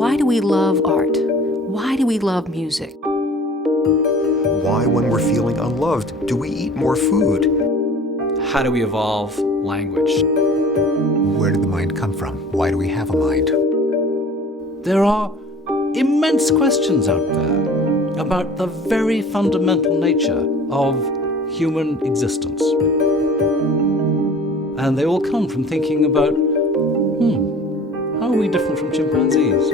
why do we love art? Why do we love music? Why, when we're feeling unloved, do we eat more food? How do we evolve language? Where did the mind come from? Why do we have a mind? There are immense questions out there about the very fundamental nature of human existence. And they all come from thinking about, how are we different from chimpanzees?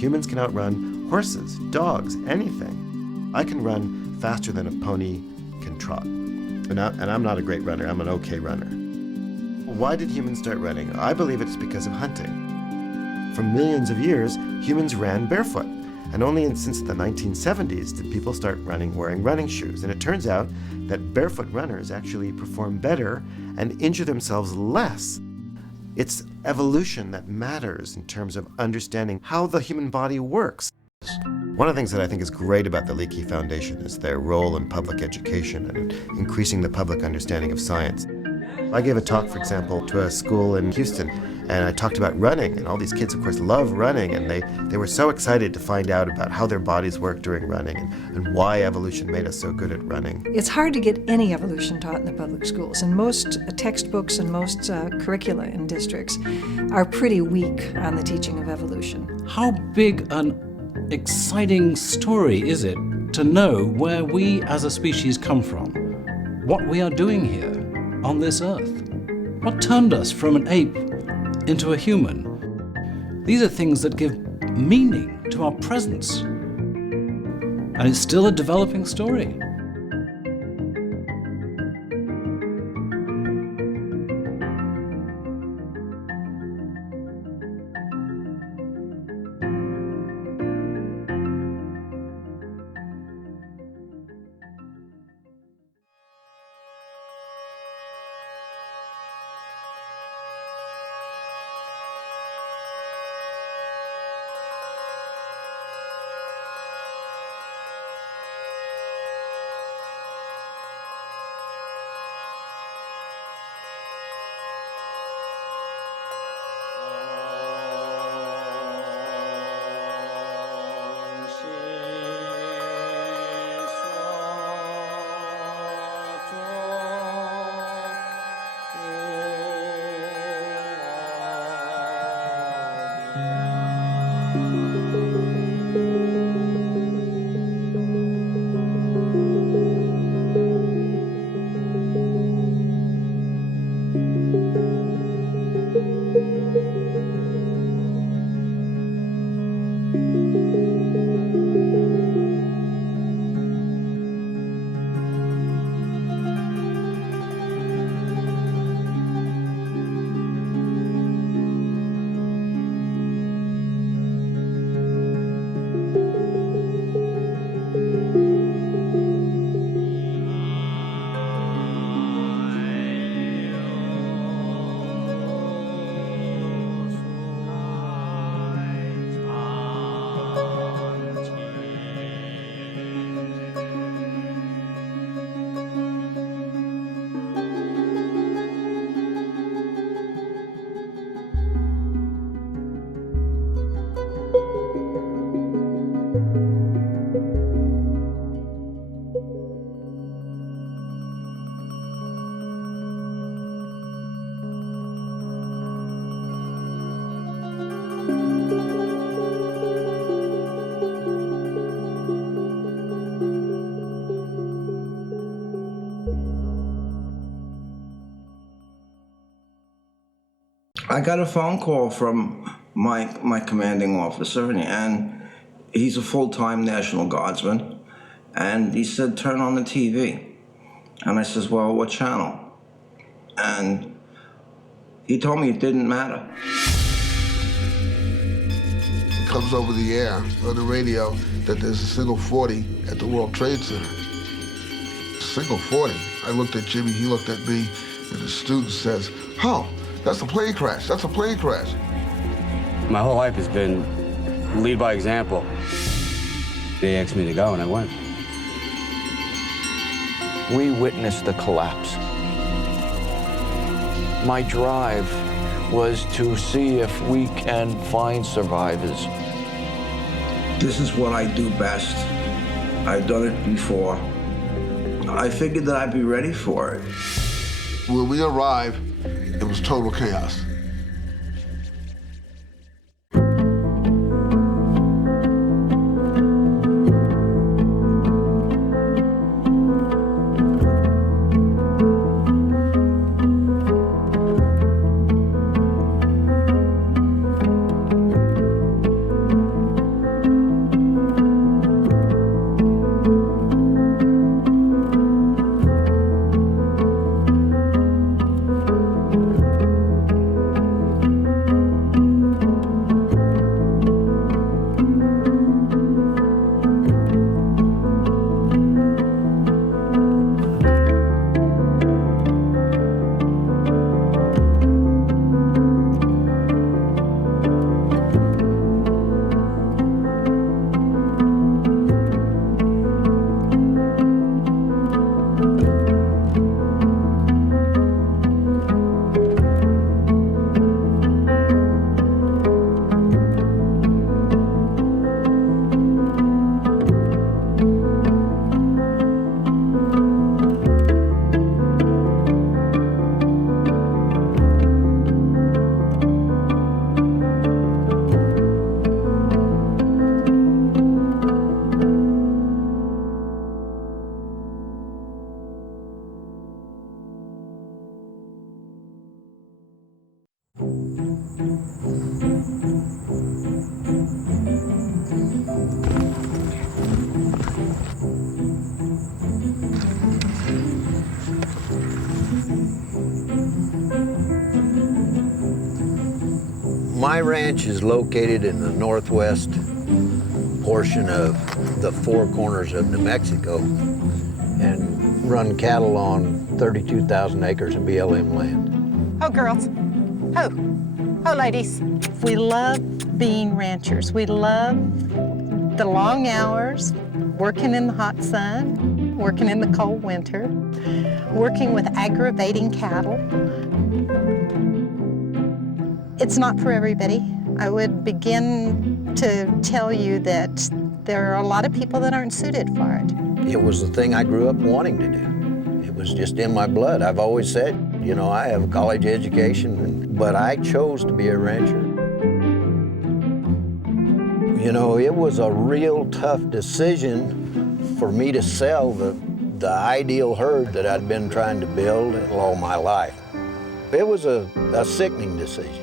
Humans can outrun horses, dogs, anything. I can run faster than a pony can trot. And I'm not a great runner, I'm an okay runner. Why did humans start running? I believe it's because of hunting. For millions of years, humans ran barefoot. And only since the 1970s did people start running wearing running shoes. And it turns out that barefoot runners actually perform better and injure themselves less. It's evolution that matters in terms of understanding how the human body works. One of the things that I think is great about the Leakey Foundation is their role in public education and increasing the public understanding of science. I gave a talk, for example, to a school in Houston, and I talked about running, and all these kids, of course, love running, and they were so excited to find out about how their bodies work during running and why evolution made us so good at running. It's hard to get any evolution taught in the public schools, and most textbooks and most curricula in districts are pretty weak on the teaching of evolution. How big an exciting story is it to know where we as a species come from, what we are doing here on this earth? What turned us from an ape into a human? These are things that give meaning to our presence. And it's still a developing story. I got a phone call from my commanding officer, and he's a full-time National Guardsman, and he said, turn on the TV. And I says, well, what channel? And he told me it didn't matter. It comes over the air on the radio that there's a single 40 at the World Trade Center. Single 40. I looked at Jimmy, he looked at me, and the student says, oh, that's a plane crash, that's a plane crash. My whole life has been lead by example. They asked me to go, and I went. We witnessed the collapse My drive was to see if we can find survivors. This is what I do best. I've done it before. I figured that I'd be ready for it. When we arrived, it was total chaos. My ranch is located in the northwest portion of the Four Corners of New Mexico and run cattle on 32,000 acres of BLM land. Ho, girls. Ho. Ho, ladies. We love being ranchers. We love the long hours, working in the hot sun, working in the cold winter, working with aggravating cattle. It's not for everybody. I would begin to tell you that there are a lot of people that aren't suited for it. It was the thing I grew up wanting to do. It was just in my blood. I've always said, you know, I have a college education, but I chose to be a rancher. You know, it was a real tough decision for me to sell the ideal herd that I'd been trying to build all my life. It was a sickening decision.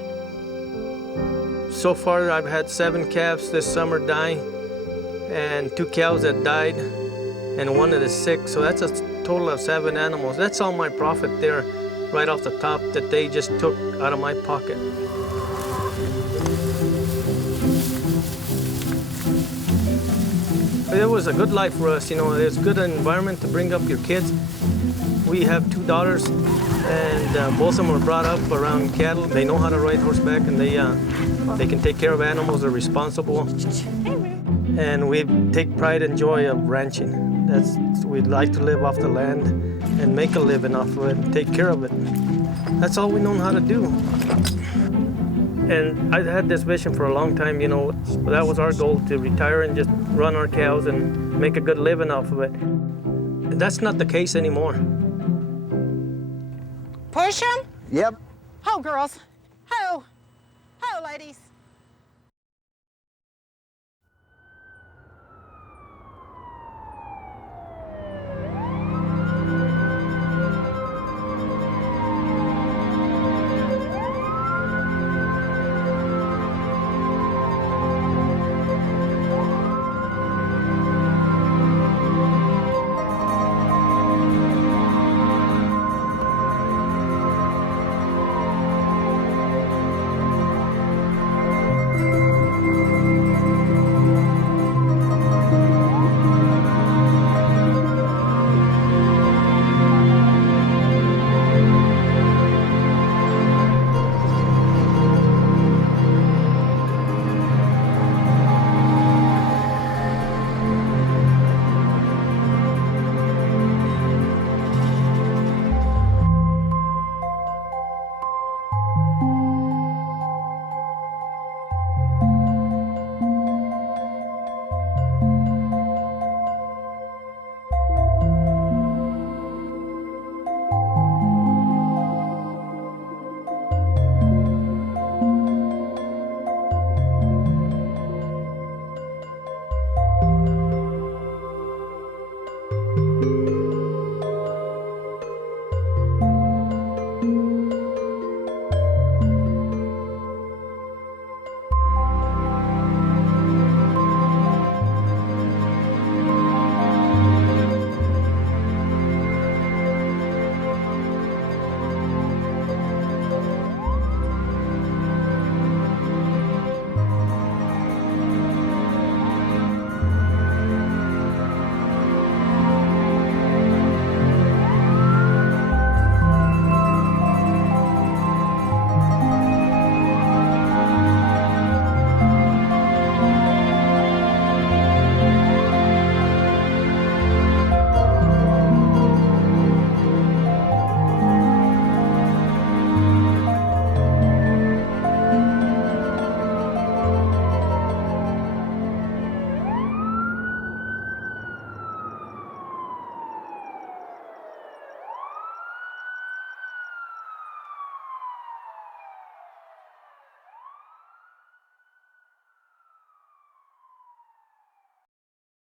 So far, I've had 7 calves this summer die, and 2 cows that died, and 1 that is sick. So that's a total of 7 animals. That's all my profit there, right off the top, that they just took out of my pocket. It was a good life for us, you know. It's a good environment to bring up your kids. We have 2 daughters, and both of them were brought up around cattle. They know how to ride horseback, and they can take care of animals. They're responsible. And we take pride and joy of ranching. We'd like to live off the land and make a living off of it and take care of it. That's all we know how to do. And I had this vision for a long time, you know. That was our goal, to retire and just run our cows and make a good living off of it. And that's not the case anymore. Push them? Yep. Ho, girls. Ho. Ho, ladies.